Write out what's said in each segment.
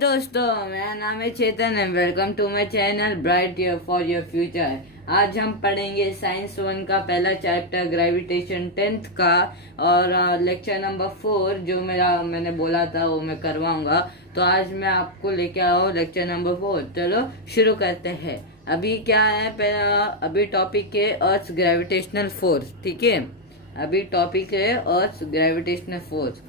दोस्तों, मेरा नाम है Chetan and welcome to my channel bright for your future. आज हम पढ़ेंगे साइंस 1 का पहला चैप्टर ग्रेविटेशन 10th का और लेक्चर नंबर 4 जो मैंने बोला था वो मैं करवाऊंगा। तो आज मैं आपको लेके आया हूँ लेक्चर नंबर 4। चलो शुरू करते हैं। अभी क्या है, अभी टॉपिक है अर्थ ग्रेविटेशनल फोर्स। ठीक है, अभी टॉपिक है अर्थ ग्रेविटेशनल फोर्स।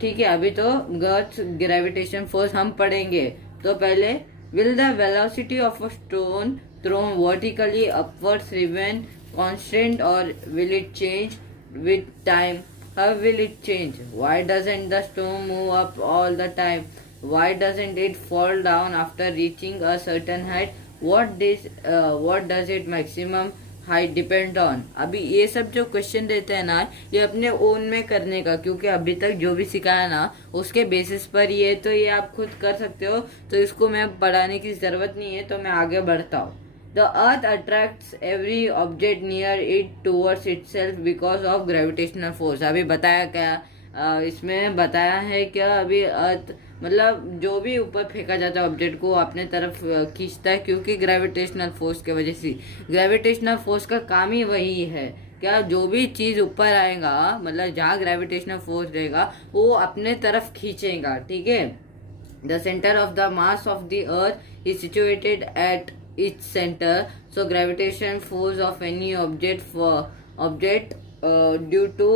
ठीक है, अभी तो अर्थ ग्रेविटेशन फोर्स हम पढ़ेंगे। तो पहले, will the velocity of a stone thrown vertically upwards remain constant और will it change with time? How will it change? Why doesn't the stone move up all the time? Why doesn't it fall down after reaching a certain height? what does it maximum height depend on? अभी ये सब जो question देते हैं ना, ये अपने own में करने का, क्योंकि अभी तक जो भी सिखाया ना उसके बेसिस पर ये, तो ये आप खुद कर सकते हो। तो इसको मैं पढ़ाने की जरूरत नहीं है, तो मैं आगे बढ़ता हूँ। The earth attracts every object near it towards itself because of gravitational force. अभी बताया क्या, इसमें बताया है क्या, अभी अर्थ मतलब जो भी ऊपर फेंका जाता है ऑब्जेक्ट को अपने तरफ खींचता है, क्योंकि ग्रेविटेशनल फोर्स की वजह से। ग्रेविटेशनल फोर्स का काम ही वही है क्या, जो भी चीज ऊपर आएगा, मतलब जहाँ ग्रेविटेशनल फोर्स रहेगा वो अपने तरफ खींचेगा। ठीक है, the centre of the mass of the earth is situated at its center, so gravitation force of any object due to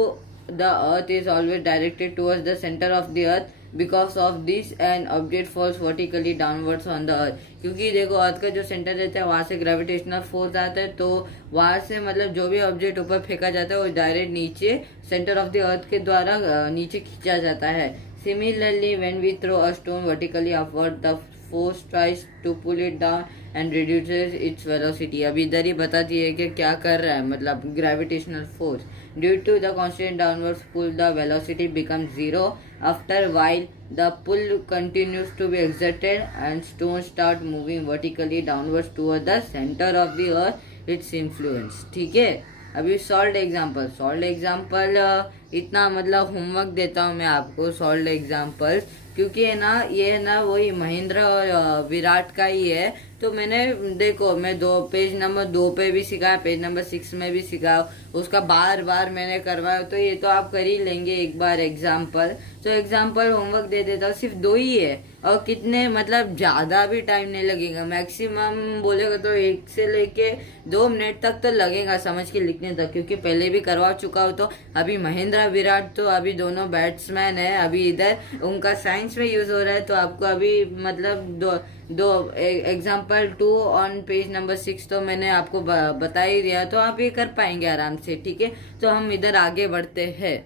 the earth is always directed towards the center of the earth. Because of this an object falls vertically downwards on the earth. क्योंकि देखो अर्थ का जो centre रहता है वहां से gravitational force आता है, तो वहां से मतलब जो भी ऑब्जेक्ट ऊपर फेंका जाता है वो डायरेक्ट नीचे सेंटर ऑफ द अर्थ के द्वारा नीचे खींचा जाता है। Similarly, when we throw a stone vertically upward, the force tries to pull it down and reduces its velocity. अभी इधर ही बताती है कि क्या कर रहा है, मतलब gravitational force. Due to the constant downwards pull, the velocity becomes zero. After a while, the pull continues to be exerted and stones start moving vertically downwards toward the center of the earth. Its influence. ठीक है, अभी solve example इतना मतलब homework देता हूँ मैं आपको solve examples, क्योंकि है ना ये है ना वही महेंद्र और विराट का ही है। तो मैंने देखो मैं पेज नंबर 2 पे भी सिखाया, पेज नंबर 6 में भी सिखाया, उसका बार बार मैंने करवाया। तो ये तो आप कर ही लेंगे एक बार एग्जाम्पल। तो एग्जाम्पल होमवर्क दे देता हूँ, सिर्फ 2 ही है और कितने मतलब ज्यादा भी टाइम नहीं लगेगा, मैक्सिमम बोलेगा तो 1 से लेके 2 मिनट तक तो लगेगा समझ के लिखने तक, क्योंकि पहले भी करवा चुका हूँ। तो अभी महेंद्र विराट तो अभी दोनों बैट्समैन है, अभी इधर उनका साइंस में यूज हो रहा है। तो आपको अभी मतलब दो एग्जाम्पल 2 ऑन पेज नंबर 6 तो मैंने आपको बता ही दिया, तो आप ये कर पाएंगे आराम से। ठीक है, तो हम इधर आगे बढ़ते हैं।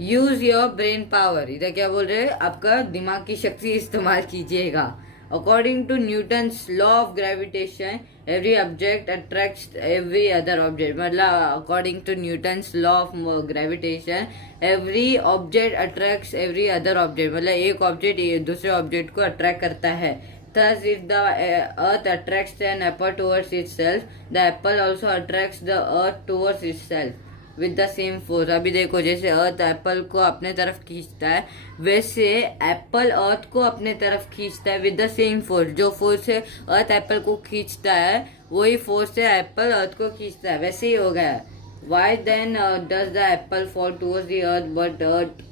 यूज योर ब्रेन पावर, इधर क्या बोल रहे हैं, आपका दिमाग की शक्ति इस्तेमाल कीजिएगा। According to newton's law of gravitation every object attracts every other object, मतलब according to newton's law of gravitation every object attracts every other object, मतलब एक ऑब्जेक्ट दूसरे ऑब्जेक्ट को अट्रैक्ट करता है। Thus, if the earth attracts an apple towards itself, the apple also attracts the earth towards itself with the same force. अभी देखो, जैसे अर्थ Apple को अपने तरफ खींचता है, वैसे एप्पल अर्थ को अपने तरफ खींचता है विद द सेम फोर्स। जो फोर्स से अर्थ एप्पल को खींचता है वही फोर्स से एप्पल अर्थ को खींचता है, वैसे ही हो गया। Why then does the apple fall towards the earth but earth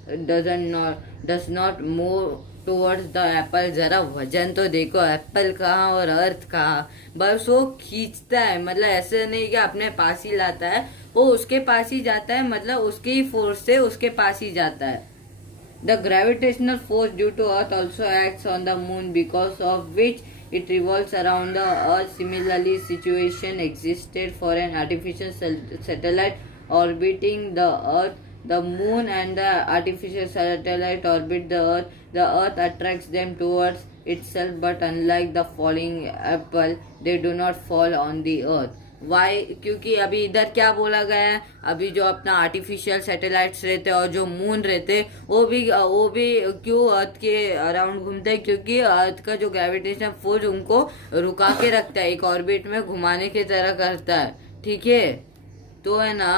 does not move towards the Apple? जरा वजन तो देखो, एप्पल कहाँ और अर्थ कहाँ, बस वो खींचता है, मतलब ऐसे नहीं कि अपने पास ही लाता है, वो उसके पास ही जाता है, मतलब उसकी ही फोर्स से उसके पास ही जाता है। The gravitational force due to earth also acts on the moon because of which it revolves around the earth. Similarly, situation existed for an artificial satellite orbiting the earth. The moon and the artificial satellite orbit the earth. The earth attracts them towards itself, but unlike the falling apple, they do not fall on the earth. Why, क्योंकि अभी इधर क्या बोला गया है, अभी जो अपना आर्टिफिशियल सैटेलाइट्स रहते हैं और जो मून रहते हैं वो भी क्यों अर्थ के अराउंड घूमते हैं, क्योंकि अर्थ का जो ग्रेविटेशन फोर्स उनको रुका के रखता है, एक ऑर्बिट में घुमाने की तरह करता है। ठीक है, तो है ना,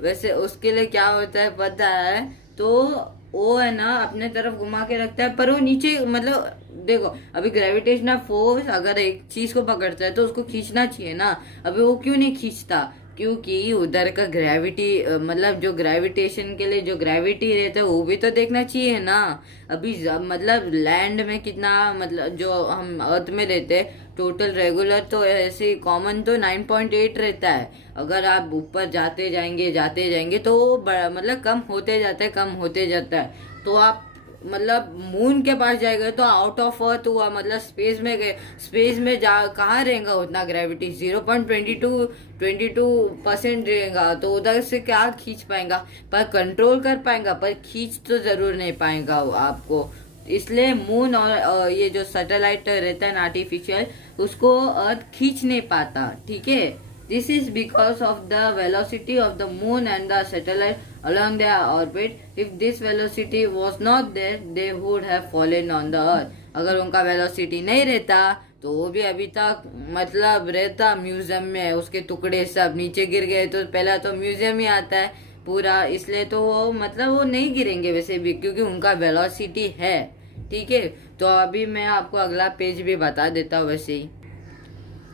वैसे उसके लिए क्या होता है पता है, तो वो है ना अपने तरफ घुमा के रखता है, पर वो नीचे मतलब देखो अभी ग्रेविटेशनल फोर्स अगर एक चीज को पकड़ता है तो उसको खींचना चाहिए ना, अभी वो क्यों नहीं खींचता? क्योंकि उधर का ग्रेविटी मतलब जो ग्रेविटेशन के लिए जो ग्रेविटी रहता है वो भी तो देखना चाहिए ना। अभी मतलब लैंड में कितना मतलब जो हम अर्थ में रहते हैं टोटल रेगुलर तो ऐसे कॉमन तो 9.8 रहता है। अगर आप ऊपर जाते जाएंगे तो वो मतलब कम होते जाता है, कम होते जाता है। तो आप मतलब मून के पास जाएगा तो आउट ऑफ अर्थ हुआ, मतलब स्पेस में गए, स्पेस में जा कहाँ रहेगा उतना ग्रेविटी, 0.22% रहेगा, तो उधर से क्या खींच पाएगा? पर कंट्रोल कर पाएगा, पर खींच तो जरूर नहीं पाएगा वो आपको। इसलिए मून और ये जो सैटेलाइट रहता है ना आर्टिफिशियल, उसको अर्थ खींच नहीं पाता, ठीक है। This is because of the velocity of the moon and the satellite along their orbit. If this velocity was not there, they would have fallen on the earth. अगर उनका वेलोसिटी नहीं रहता तो वो भी अभी तक मतलब रहता म्यूजियम में, उसके टुकड़े सब नीचे गिर गए तो पहला तो म्यूजियम ही आता है पूरा, इसलिए तो वो मतलब वो नहीं गिरेंगे वैसे भी क्योंकि उनका वेलोसिटी है, ठीक है। तो अभी मैं आपको अगला पेज भी बता देता हूँ वैसे ही।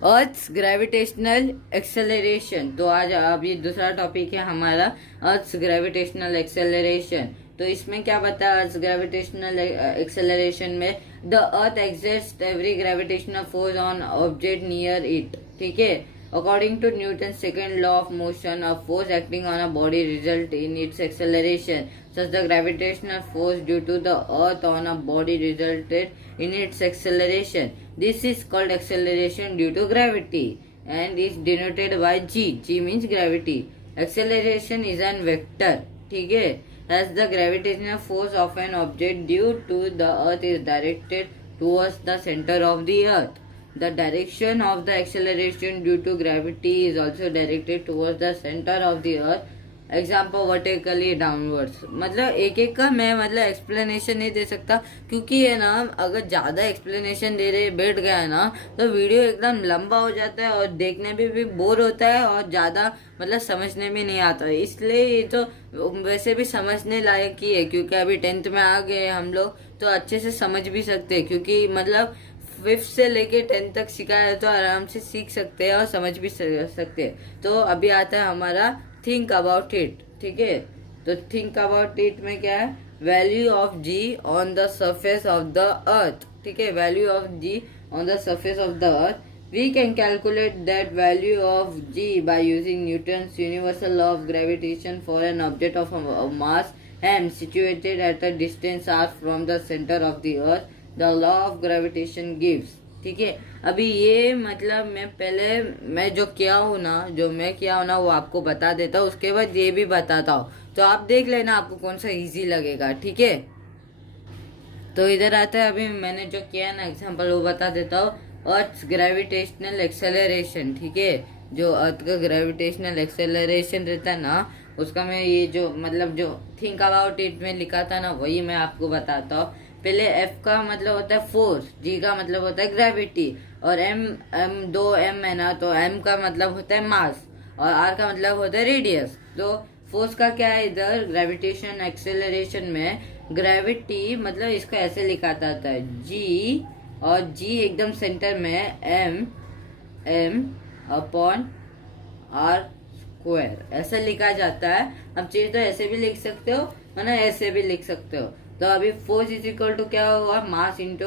अर्थ्स ग्रेविटेशनल एक्सेलरेशन, तो आज अब ये दूसरा टॉपिक है हमारा, अर्थ्स ग्रेविटेशनल एक्सेलरेशन। तो इसमें क्या बताया अर्थ्स ग्रेविटेशनल एक्सेलरेशन में, the earth exerts every gravitational force on object near it, ठीक है। According to Newton second law of motion, a force acting on a body result in its acceleration, such the gravitational force due to the earth on a body resulted in its acceleration. This is called acceleration due to gravity and is denoted by g. G means gravity. Acceleration is an vector, ठीक है, as the gravitational force of an object due to the earth is directed towards the center of the earth. The direction of the acceleration due to gravity is also directed towards the center of the earth. Example vertically downwards, मतलब एक एक का मैं मतलब explanation नहीं दे सकता क्योंकि ये ना अगर ज़्यादा एक्सप्लेनेशन दे रहे बैठ गया है ना तो वीडियो एकदम लंबा हो जाता है और देखने में भी बोर होता है और ज़्यादा मतलब समझने में नहीं आता है। इसलिए ये तो वैसे भी समझने लायक ही है क्योंकि अभी 10th में आ गए हम लोग तो अच्छे से समझ भी सकते हैं, क्योंकि मतलब 5th से लेके 10th तक सिखाया है तो आराम से सीख सकते हैं और समझ भी सकते हैं। तो अभी आता है हमारा थिंक अबाउट इट, ठीक है। तो थिंक अबाउट इट में क्या है, value of g on the surface of the earth, ठीक है, value of g on the surface of the earth. We can calculate that value of g by using Newton's universal law of gravitation for an object of mass m situated at a distance r from the center of the earth, the law of gravitation gives, ठीक है। अभी ये मतलब मैं जो किया हूँ ना वो आपको बता देता हूँ, उसके बाद ये भी बताता हूँ, तो आप देख लेना आपको कौन सा इजी लगेगा, ठीक है। तो इधर आता है अभी मैंने जो किया है ना एग्जांपल वो बता देता हूँ। अर्थ ग्रेविटेशनल एक्सेलरेशन, ठीक है, जो अर्थ का ग्रेविटेशनल एक्सेलरेशन रहता है ना उसका मैं ये जो मतलब जो थिंक अबाउट इट में लिखा था ना वही मैं आपको बताता हूँ। पहले F का मतलब होता है फोर्स, G का मतलब होता है ग्रेविटी और दो M है ना, तो M का मतलब होता है मास और R का मतलब होता है रेडियस। तो फोर्स का क्या है इधर ग्रेविटेशन एक्सेलरेशन में, ग्रेविटी मतलब इसका ऐसे लिखा था G और G एकदम सेंटर में M अपॉन R स्क्वायर ऐसा लिखा जाता है। अब चाहिए तो ऐसे भी लिख सकते हो वरना ऐसे भी लिख सकते हो। तो अभी फोर्स इज इक्वल टू क्या हुआ, मास एंड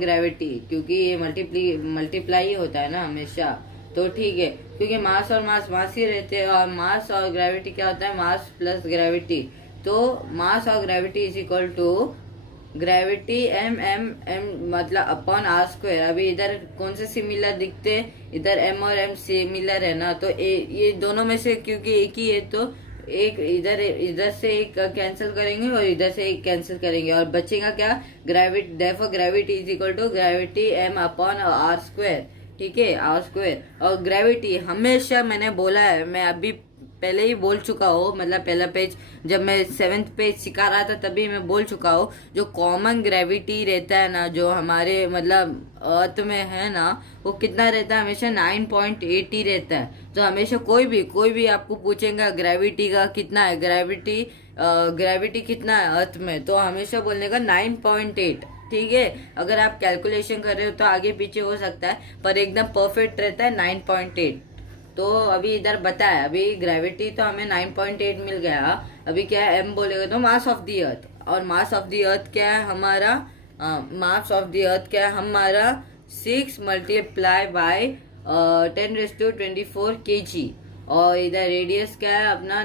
ग्रेविटी, क्योंकि ये मल्टीप्लाई ही होता है ना हमेशा, तो ठीक है, क्योंकि मास और मास ही रहते हैं और मास और ग्रेविटी क्या होता है, मास प्लस ग्रेविटी। तो मास और gravity is equal to gravity M मतलब अपॉन आर स्क्वायर। अभी इधर कौन से सिमिलर दिखते हैं, इधर एम और एम सिमिलर है ना, तो ये दोनों में से क्योंकि एक ही है तो एक इधर से एक कैंसिल करेंगे और इधर से एक कैंसिल करेंगे और बचेगा क्या, gravity is equal to gravity M upon are square, ठीक है, आर स्क्वायर। और ग्रेविटी हमेशा मैंने बोला है, मैं अभी पहले ही बोल चुका हूँ, मतलब पहला पेज जब मैं 7th पेज सिखा रहा था तभी मैं बोल चुका हूँ, जो कॉमन ग्रेविटी रहता है ना, जो हमारे मतलब अर्थ में है ना, वो कितना रहता है, हमेशा 9.8 ही रहता है। तो हमेशा कोई भी आपको पूछेगा ग्रेविटी का कितना है, ग्रेविटी कितना है अर्थ में, तो हमेशा बोलने का 9.8। ठीक है, अगर आप कैलकुलेशन कर रहे हो तो आगे पीछे हो सकता है, पर एकदम परफेक्ट रहता है 9.8। तो अभी इधर बताया, अभी ग्रेविटी तो हमें 9.8 मिल गया। अभी क्या है, एम बोलेगा तो मास ऑफ द अर्थ, और मास ऑफ द अर्थ क्या है हमारा, मास ऑफ द अर्थ क्या है हमारा 6 मल्टीप्लाई बाय 10⁻24 kg। और इधर रेडियस क्या है अपना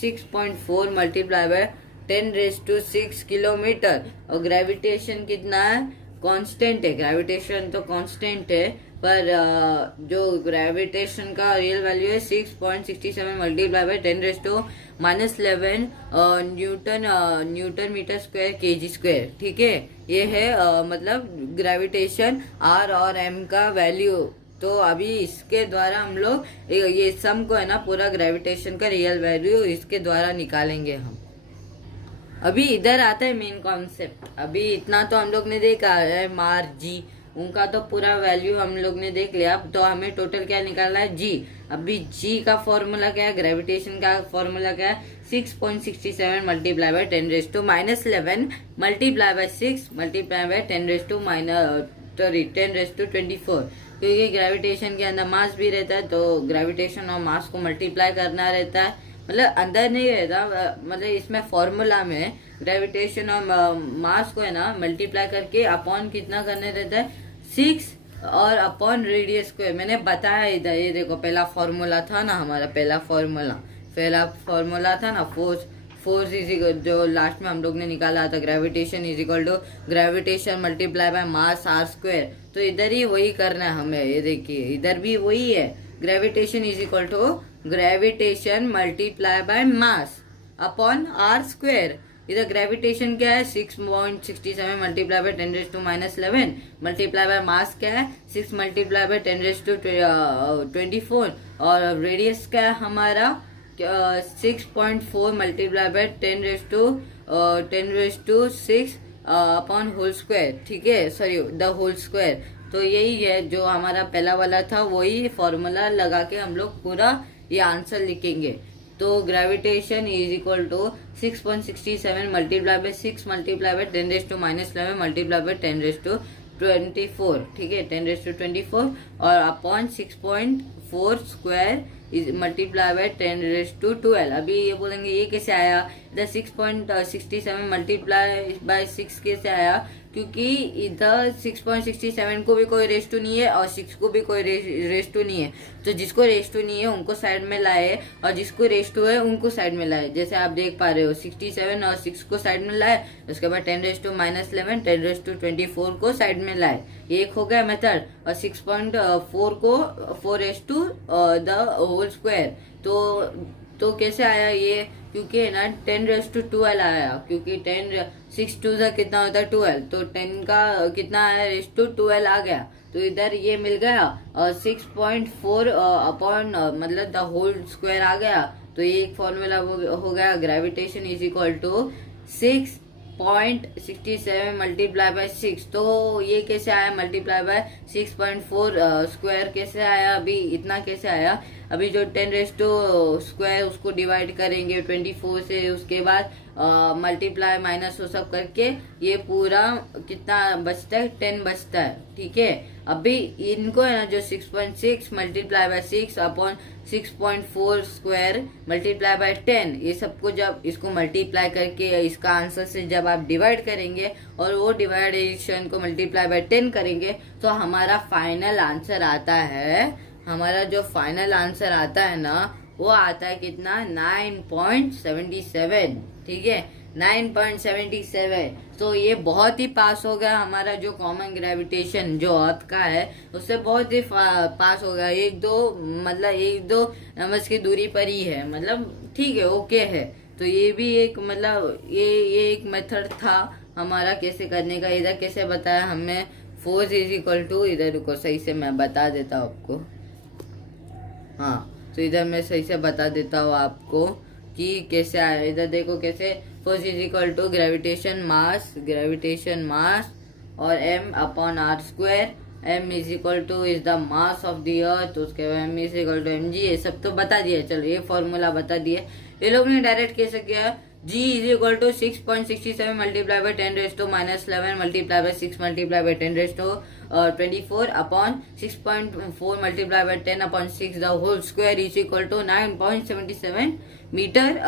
6.4 मल्टीप्लाई बाय 10⁻6 किलोमीटर। और ग्रेविटेशन कितना है, कांस्टेंट है, ग्रेविटेशन तो कांस्टेंट है, पर जो ग्रेविटेशन का रियल वैल्यू है 6.67 multiply by 10⁻11 newton metre square kg square. ठीक है, ये है मतलब ग्रेविटेशन आर और एम का वैल्यू। तो अभी इसके द्वारा हम लोग ये सम को है ना, पूरा ग्रेविटेशन का रियल वैल्यू इसके द्वारा निकालेंगे हम। अभी इधर आता है मेन कॉन्सेप्ट। अभी इतना तो हम लोग ने देखा है, मार जी उनका तो पूरा वैल्यू हम लोग ने देख लिया। तो हमें टोटल क्या निकालना है, जी। अभी जी का फॉर्मूला क्या है, ग्रेविटेशन का फॉर्मूला क्या है, 6.67 multiply by 10⁻11 multiply by 6 multiply by 10⁻24। क्योंकि ग्रेविटेशन के अंदर मास भी रहता है, तो ग्रेविटेशन और मास को मल्टीप्लाई करना रहता है, मतलब अंदर नहीं रहता, मतलब इसमें फॉर्मूला में ग्रेविटेशन और मास को है ना मल्टीप्लाई करके अपॉन कितना करने रहता है 6 और अपॉन रेडियस को। मैंने बताया इधर, ये देखो पहला फॉर्मूला था ना हमारा, पहला फॉर्मूला था ना, फोर्स इज इक्वल, जो लास्ट में हम लोग ने निकाला था, gravitation is equal to gravitation multiply by mass R square. तो इधर ही वही करना है हमें, ये देखिए इधर भी वही है, gravitation is equal to gravitation multiply by mass upon are square. इधर ग्रेविटेशन क्या है 6.67 multiply by 10⁻11 multiply by mass क्या है 6 मल्टीप्लाई बाय 10⁻24। और रेडियस क्या है हमारा 6.4 multiply by 10⁻6 upon whole square. ठीक है, सॉरी द होल स्क्वायर। तो यही है जो हमारा पहला वाला था, वही फॉर्मूला लगा के हम लोग पूरा ये आंसर लिखेंगे। तो gravitation is equal to 6.67 multiply by 6 multiply by 10⁻11 multiply by 10⁻24। ठीक है, 10⁻24 और upon 6.4 square is multiply by 10⁻12। अभी ये बोलेंगे ये कैसे आया, इधर 6.67 मल्टीप्लाई बाय 6 कैसे आया, क्योंकि इधर 6.67 को भी कोई रेस टू नहीं है और 6 को भी कोई रेस टू नहीं है। तो जिसको रेस टू नहीं है उनको साइड में लाए, और जिसको रेस टू है उनको साइड में लाए। जैसे आप देख पा रहे हो 67 और 6 को साइड में लाए, उसके बाद 10⁻11 10⁻24 को साइड में लाए। एक हो गया मेथड। और 6.4 को 4 raise to the whole square. तो कैसे आया ये, क्योंकि है ना 10⁻12 आया, क्योंकि 6 2 से कितना होता है 12, तो 10 का कितना आया रेस टू 12 आ गया। तो इधर ये मिल गया और 6.4 अपॉन मतलब द होल स्क्वायर आ गया। तो ये एक फॉर्मूला हो गया, gravitation is equal to 6.67 multiply by 6। तो ये कैसे आया, मल्टीप्लाई बाय 6.4 स्क्वायर कैसे आया, अभी इतना कैसे आया। अभी जो 10 रेस टू स्क्वायर उसको डिवाइड करेंगे 24 से, उसके बाद मल्टीप्लाई माइनस वो सब करके ये पूरा कितना बचता है 10 बचता है। ठीक है, अभी इनको है ना जो 6.6 multiply by 6 upon 6.4 square multiply by 10, ये सबको जब इसको मल्टीप्लाई करके इसका आंसर से जब आप डिवाइड करेंगे और वो डिवाइडेशन को मल्टीप्लाई बाय 10 करेंगे, तो हमारा फाइनल आंसर आता है, हमारा जो फाइनल आंसर आता है ना वो आता है कितना 9.77। ठीक है, 9.77। तो ये बहुत ही पास हो गया हमारा जो कॉमन ग्रेविटेशन जो अर्थ का है, उससे बहुत ही पास हो गया। एक दो नंबर्स की दूरी पर ही है, मतलब ठीक है, ओके है। तो ये भी एक मतलब ये एक मेथड था हमारा कैसे करने का। इधर कैसे बताया हमने, फोर्स इज इक्वल टू, इधर रुको सही से मैं बता देता हूँ आपको। हाँ, तो इधर मैं सही से बता देता हूँ आपको कि कैसे आया। इधर देखो कैसे, force is equal to gravitation mass और m upon are square. m is equal to is the mass of the earth, उसके बाद m is equal to mg। ये सब तो बता दिया, चलो ये फॉर्मूला बता दिया। ये लोग ने डायरेक्ट कैसे किया, g is equal to 6.67 multiply by 10⁻11 multiply by 6 multiply by 10⁻24 upon 6.4 multiply by 10 upon 6 the whole square is equal to 9.77 metre.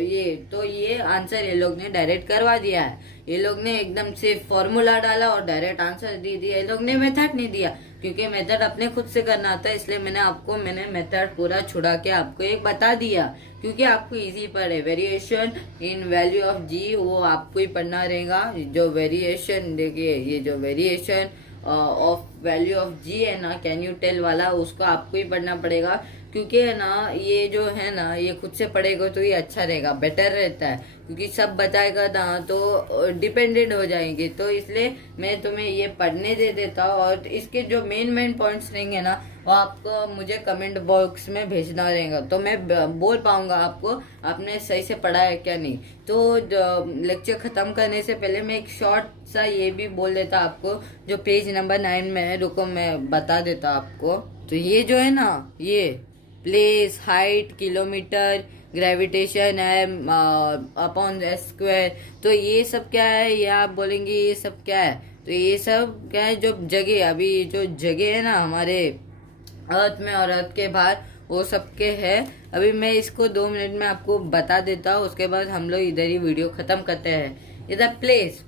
ये आंसर ये लोग ने डायरेक्ट करवा दिया है। ये लोग ने एकदम से फॉर्मूला डाला और डायरेक्ट आंसर दे दिया। ये लोग ने मेथड नहीं दिया, क्योंकि मेथड अपने खुद से करना था, इसलिए मैंने मेथड पूरा छुड़ा के आपको एक बता दिया, क्योंकि आपको इजी पड़े। वेरिएशन इन वैल्यू ऑफ जी वो आपको ही पढ़ना रहेगा। जो वेरिएशन देखिए, ये जो वेरिएशन ऑफ वैल्यू ऑफ जी है ना, कैन यू टेल वाला, उसको आपको ही पढ़ना पड़ेगा, क्योंकि है ना ये जो है ना ये खुद से पढ़ेगा तो ये अच्छा रहेगा, बेटर रहता है, क्योंकि सब बताएगा ना तो डिपेंडेंट हो जाएंगे। तो इसलिए मैं तुम्हें ये पढ़ने दे देता हूँ, और इसके जो मेन पॉइंट्स रहेंगे ना वो आपको मुझे कमेंट बॉक्स में भेजना रहेगा, तो मैं बोल पाऊंगा आपको आपने सही से पढ़ा है क्या नहीं। तो लेक्चर खत्म करने से पहले मैं एक शॉर्ट सा ये भी बोल देता आपको, जो पेज नंबर 9 में है, रुको मैं बता देता आपको। तो ये जो है ना, ये प्लेस, हाइट, किलोमीटर, ग्रेविटेशन है अपॉन स्क्वायर, तो ये सब क्या है, ये आप बोलेंगे ये सब क्या है, तो ये सब क्या है, जो जगह, अभी जो जगह है ना हमारे अर्थ में और अर्थ के बाहर, वो सब के है। अभी मैं इसको 2 मिनट में आपको बता देता हूँ, उसके बाद हम लोग इधर ही वीडियो खत्म करते हैं। इधर प्लेस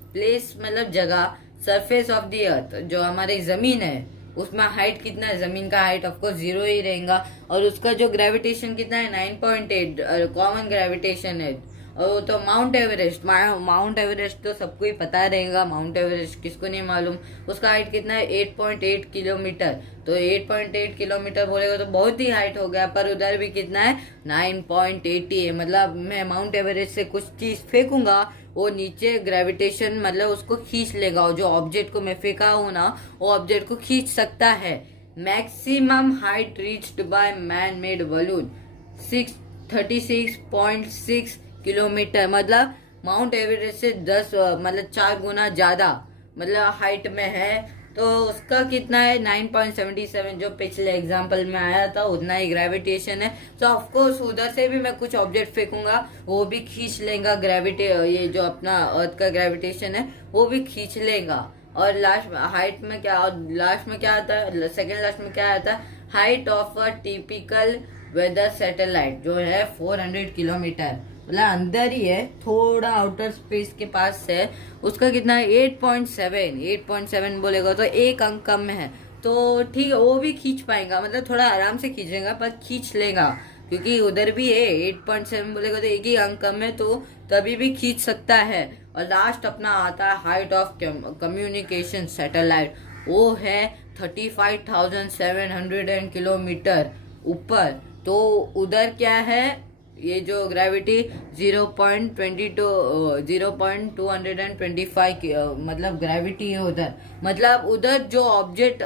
मतलब जगह, सरफेस ऑफ द अर्थ, जो हमारी जमीन है उसमें हाइट कितना है, जमीन का हाइट ऑफकोर्स 0 ही रहेगा, और उसका जो ग्रेविटेशन कितना है 9.8 कॉमन ग्रेविटेशन है। और तो माउंट एवरेस्ट तो सबको ही पता रहेगा, माउंट एवरेस्ट किसको नहीं मालूम, उसका हाइट कितना है 8.8 किलोमीटर। तो 8.8 किलोमीटर बोलेगा तो बहुत ही हाइट हो गया, पर उधर भी कितना है 9.80 है। मतलब मैं माउंट एवरेस्ट से कुछ चीज फेंकूंगा, वो नीचे ग्रेविटेशन मतलब उसको खींच लेगा, और जो ऑब्जेक्ट को मैं फेंका हूँ ना वो ऑब्जेक्ट को खींच सकता है। Maximum height reached by man made balloon 36.6 kilometre, मतलब माउंट एवरेस्ट से 4 गुना ज्यादा मतलब हाइट में है। तो उसका कितना है 9.77, जो पिछले एग्जाम्पल में आया था उतना ही ग्रेविटेशन है। तो ऑफकोर्स उधर से भी मैं कुछ ऑब्जेक्ट फेंकूंगा, वो भी खींच लेगा ये जो अपना अर्थ का ग्रेविटेशन है वो भी खींच लेगा। और लास्ट हाइट में क्या, और लास्ट में क्या आता है, सेकेंड लास्ट में क्या आता है, height of a typical weather satellite जो है 400 किलोमीटर, मतलब अंदर ही है, थोड़ा आउटर स्पेस के पास है। उसका कितना है 8.7 बोलेगा तो एक अंक कम है, तो ठीक है वो भी खींच पाएगा, मतलब थोड़ा आराम से खींचेगा पर खींच लेगा, क्योंकि उधर भी है 8.7 बोलेगा तो एक ही अंक कम है, तो तभी भी खींच सकता है। और लास्ट अपना आता है हाइट ऑफ कम्युनिकेशन सैटेलाइट, वो है 35,700 किलोमीटर ऊपर। तो उधर क्या है, ये जो ग्रेविटी 0.225 मतलब ग्रेविटी है उधर, मतलब उधर जो ऑब्जेक्ट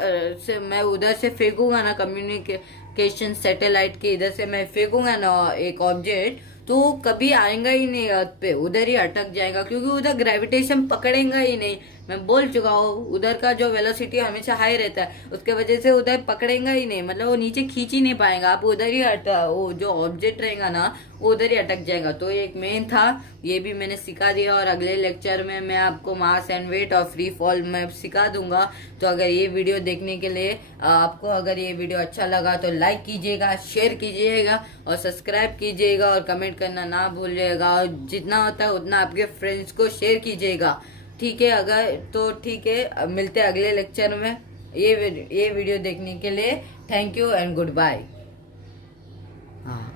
से मैं उधर से फेंकूंगा ना, कम्युनिकेशन सैटेलाइट के इधर से मैं फेंकूंगा ना एक ऑब्जेक्ट, तो कभी आएगा ही नहीं अर्थ पे, उधर ही अटक जाएगा, क्योंकि उधर ग्रेविटेशन पकड़ेगा ही नहीं। मैं बोल चुका हूँ उधर का जो वेलोसिटी हमेशा हाई रहता है, उसके वजह से उधर पकड़ेगा ही नहीं, मतलब वो नीचे खींच ही नहीं पाएगा, आप उधर ही वो जो ऑब्जेक्ट रहेगा ना वो उधर ही अटक जाएगा। तो एक मेन था, ये भी मैंने सिखा दिया, और अगले लेक्चर में मैं आपको मास एंड वेट और फ्री फॉल में सिखा दूंगा। तो अगर ये वीडियो देखने के लिए आपको अगर ये वीडियो अच्छा लगा तो लाइक कीजिएगा, शेयर कीजिएगा और सब्सक्राइब कीजिएगा, और कमेंट करना ना भूलिएगा, और जितना होता है उतना आपके फ्रेंड्स को शेयर कीजिएगा, ठीक है। अगर तो ठीक है, मिलते हैं अगले लेक्चर में। ये वीडियो देखने के लिए thank you and goodbye. हाँ।